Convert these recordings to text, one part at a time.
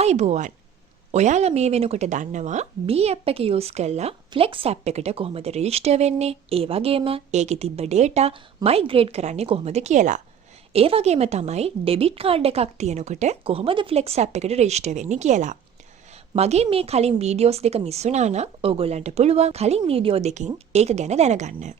ආයිබෝවන්. ඔයාලා මේ වෙනකොට දන්නවා B app එක use කරලා Flex app එකට කොහොමද register වෙන්නේ? ඒ වගේම ඒකේ තිබ්බ data migrate කරන්නේ කොහොමද කියලා. ඒ වගේම තමයි debit card එකක් තියෙනකොට කොහොමද Flex app එකට register වෙන්නේ කියලා. මගේ මේ කලින් videos දෙක miss වුණා නම් ඕගොල්ලන්ට පුළුවන් කලින් video දෙකකින් ඒක ගැන දැනගන්න.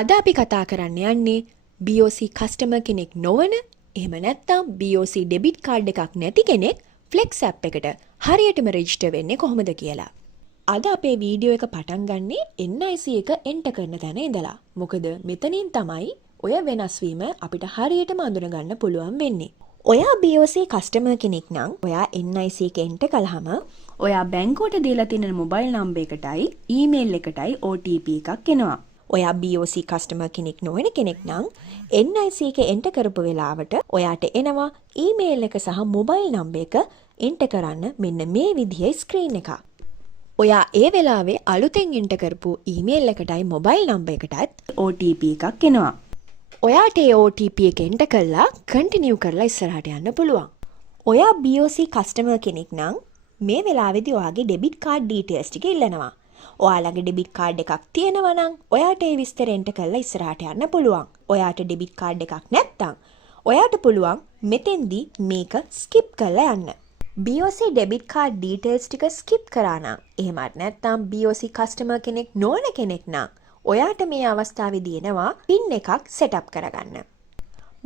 අද අපි කතා කරන්න යන්නේ BOC customer කෙනෙක් නොවන එහෙම නැත්නම් BOC debit card එකක් නැති කෙනෙක් Flex app එකට හරියටම register වෙන්නේ කොහොමද කියලා. අද අපේ වීඩියෝ එක පටන් ගන්නේ NIC එක enter කරන තැන ඉඳලා. මොකද මෙතනින් තමයි ඔය වෙනස් වීම අපිට හරියටම අඳුන ගන්න පුළුවන් වෙන්නේ. ඔයා BOC customer කෙනෙක් නම් ඔයා NIC එක enter කළාම ඔයා බැංකුවට දීලා තියෙන මොබයිල් නම්බර් එකටයි ඊමේල් එකටයි OTP එකක් එනවා. ඔයා BOC customer කෙනෙක් නොවන කෙනෙක් නම් NIC එක enter කරපු වෙලාවට ඔයාට එනවා ඊමේල් එක සහ මොබයිල් නම්බර් එක enter කරන්න මෙන්න මේ විදිහේ ස්ක්‍රීන් එකක්. ඔයා ඒ වෙලාවේ අලුතෙන් enter කරපු ඊමේල් එකටයි මොබයිල් නම්බර් එකටත් OTP එකක් එනවා. ඔයාට ඒ OTP එක enter කරලා continue කරලා ඉස්සරහට යන්න පුළුවන්. ඔයා BOC customer කෙනෙක් නම් මේ වෙලාවේදී ඔයාගේ debit card details ටික ඉල්ලනවා. ඔයාලගේ debit card එකක් තියෙනවා නම් ඔයාට ඒ විස්තර enter කරලා ඉස්සරහට යන්න පුළුවන්. ඔයාට debit card එකක් නැත්නම් ඔයාට පුළුවන් මෙතෙන්දී මේක skip කරලා යන්න. BOC debit card details ටික skip කරා නම් එහෙමත් නැත්නම් BOC customer කෙනෙක් නොවන කෙනෙක් නම් ඔයාට මේ අවස්ථාවේදී එනවා PIN එකක් setup කරගන්න.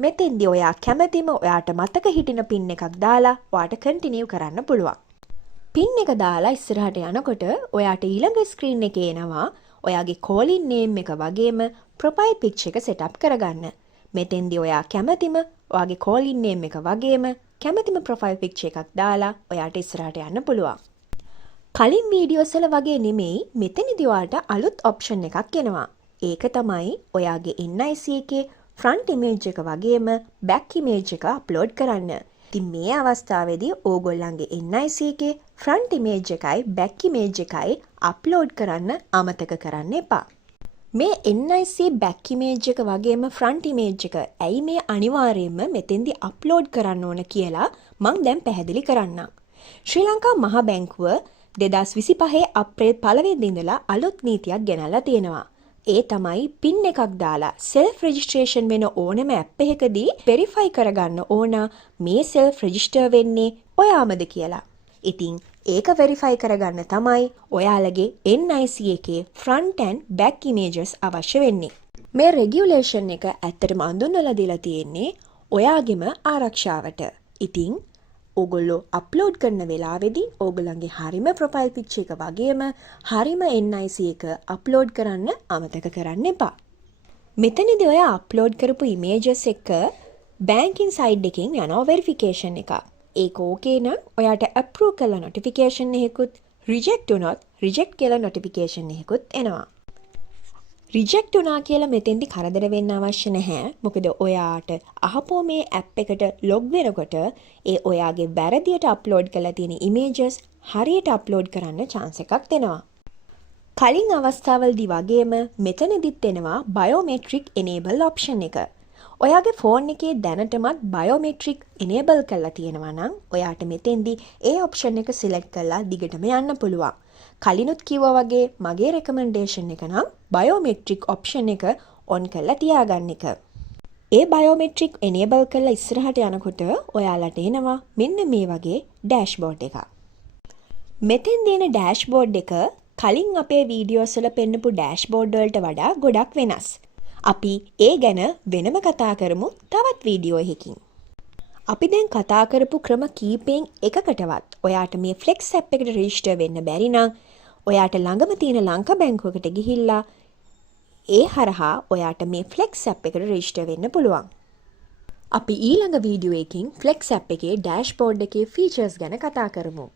මෙතෙන්දී ඔයා කැමතිම ඔයාට මතක හිටින PIN එකක් දාලා ඔයාට continue කරන්න පුළුවන්. PIN එක දාලා ඉස්සරහට යනකොට ඔයාට ඊළඟ ස්ක්‍රීන් එකේ එනවා ඔයාගේ calling name එක වගේම profile picture එක setup කරගන්න. මෙතෙන්දී ඔයා කැමතිම ඔයාගේ calling name එක වගේම කැමතිම profile picture එකක් දාලා ඔයාට ඉස්සරහට යන්න පුළුවන්. කලින් වීඩියෝස් වල වගේ නෙමෙයි මෙතනදී ඔයාට අලුත් option එකක් එනවා. ඒක තමයි ඔයාගේ NIC එකේ front image එක වගේම back image එක upload කරන්න. ඉතින් මේ අවස්ථාවේදී ඕගොල්ලන්ගේ NIC එකේ front image එකයි back image එකයි upload කරන්න අමතක කරන්න එපා. මේ NIC back image එක වගේම front image එක ඇයි මේ අනිවාර්යයෙන්ම මෙතෙන්දී upload කරන්න ඕන කියලා මම දැන් පැහැදිලි කරන්නම්. ශ්‍රී ලංකා මහ බැංකුව 2025 අප්‍රේල් 1 වෙනිදා ඉඳලා අලුත් නීතියක් ගෙනල්ලා තියෙනවා. ඒ තමයි PIN එකක් දාලා self registration වෙන ඕනම app එකකදී verify කරගන්න ඕන මේ self register වෙන්නේ ඔයාමද කියලා. ඉතින් ඒක verify කරගන්න තමයි ඔයාලගේ NIC එකේ front and back images අවශ්‍ය වෙන්නේ. මේ regulation එක ඇත්තටම අඳුන්වලා දීලා තියෙන්නේ ඔයාගෙම ආරක්ෂාවට. ඉතින් ඕගොල්ලෝ අප්ලෝඩ් කරන වෙලාවේදී ඕගොල්ලන්ගේ හරිම ප්‍රොෆයිල් පික්චර් එක වගේම හරිම NIC එක අප්ලෝඩ් කරන්න අමතක කරන්න එපා. මෙතනදී ඔයා අප්ලෝඩ් කරපු ඉමේජස් එක බැංකින් සයිඩ් එකෙන් යනවා වෙරිෆිකේෂන් එක. ඒක ඕකේ නම් ඔයාට අප්‍රූව් කරලා නොටිෆිකේෂන් එකකුත් රිජෙක්ට් වුණොත් රිජෙක්ට් කියලා නොටිෆිකේෂන් එකකුත් එනවා. රිජෙක්ට් වුණා කියලා මෙතෙන්දි කරදර වෙන්න අවශ්‍ය නැහැ. මොකද ඔයාට අහපෝ මේ ඇප් එකට ලොග් වෙනකොට ඒ ඔයාගේ වැරදියට අප්ලෝඩ් කරලා තියෙන ඉමේජස් හරියට අප්ලෝඩ් කරන්න chance එකක් දෙනවා. කලින් අවස්ථාවලදී වගේම මෙතනදිත් එනවා biometric enable option එක. ඔයාගේ ෆෝන් එකේ දැනටමත් biometric enable කරලා තියෙනවා නම් ඔයාට මෙතෙන්දි ඒ option එක select කරලා දිගටම යන්න පුළුවන්. කලිනුත් කිව්වා වගේ මගේ recommendation එක නම් biometric option එක on කරලා තියාගන්න එක. ඒ biometric enable කරලා ඉස්සරහට යනකොට ඔයාලට එනවා මෙන්න මේ වගේ dashboard එකක්. මෙතෙන් දෙන dashboard එක කලින් අපේ videos වල පෙන්නපු dashboard වලට වඩා ගොඩක් වෙනස්. අපි ඒ ගැන වෙනම කතා කරමු තවත් වීඩියෝ එකකින්. අපි දැන් කතා කරපු ක්‍රම කීපෙන් එකකටවත් ඔයාට මේ Flex app එකට register වෙන්න බැරි නම් ඔයාට ළඟම තියෙන ලංකා බැංකුවකට ගිහිල්ලා ඒ හරහා ඔයාට මේ Flex app එකට register වෙන්න පුළුවන්. අපි ඊළඟ වීඩියෝ එකකින් Flex app එකේ dashboard එකේ features ගැන කතා කරමු.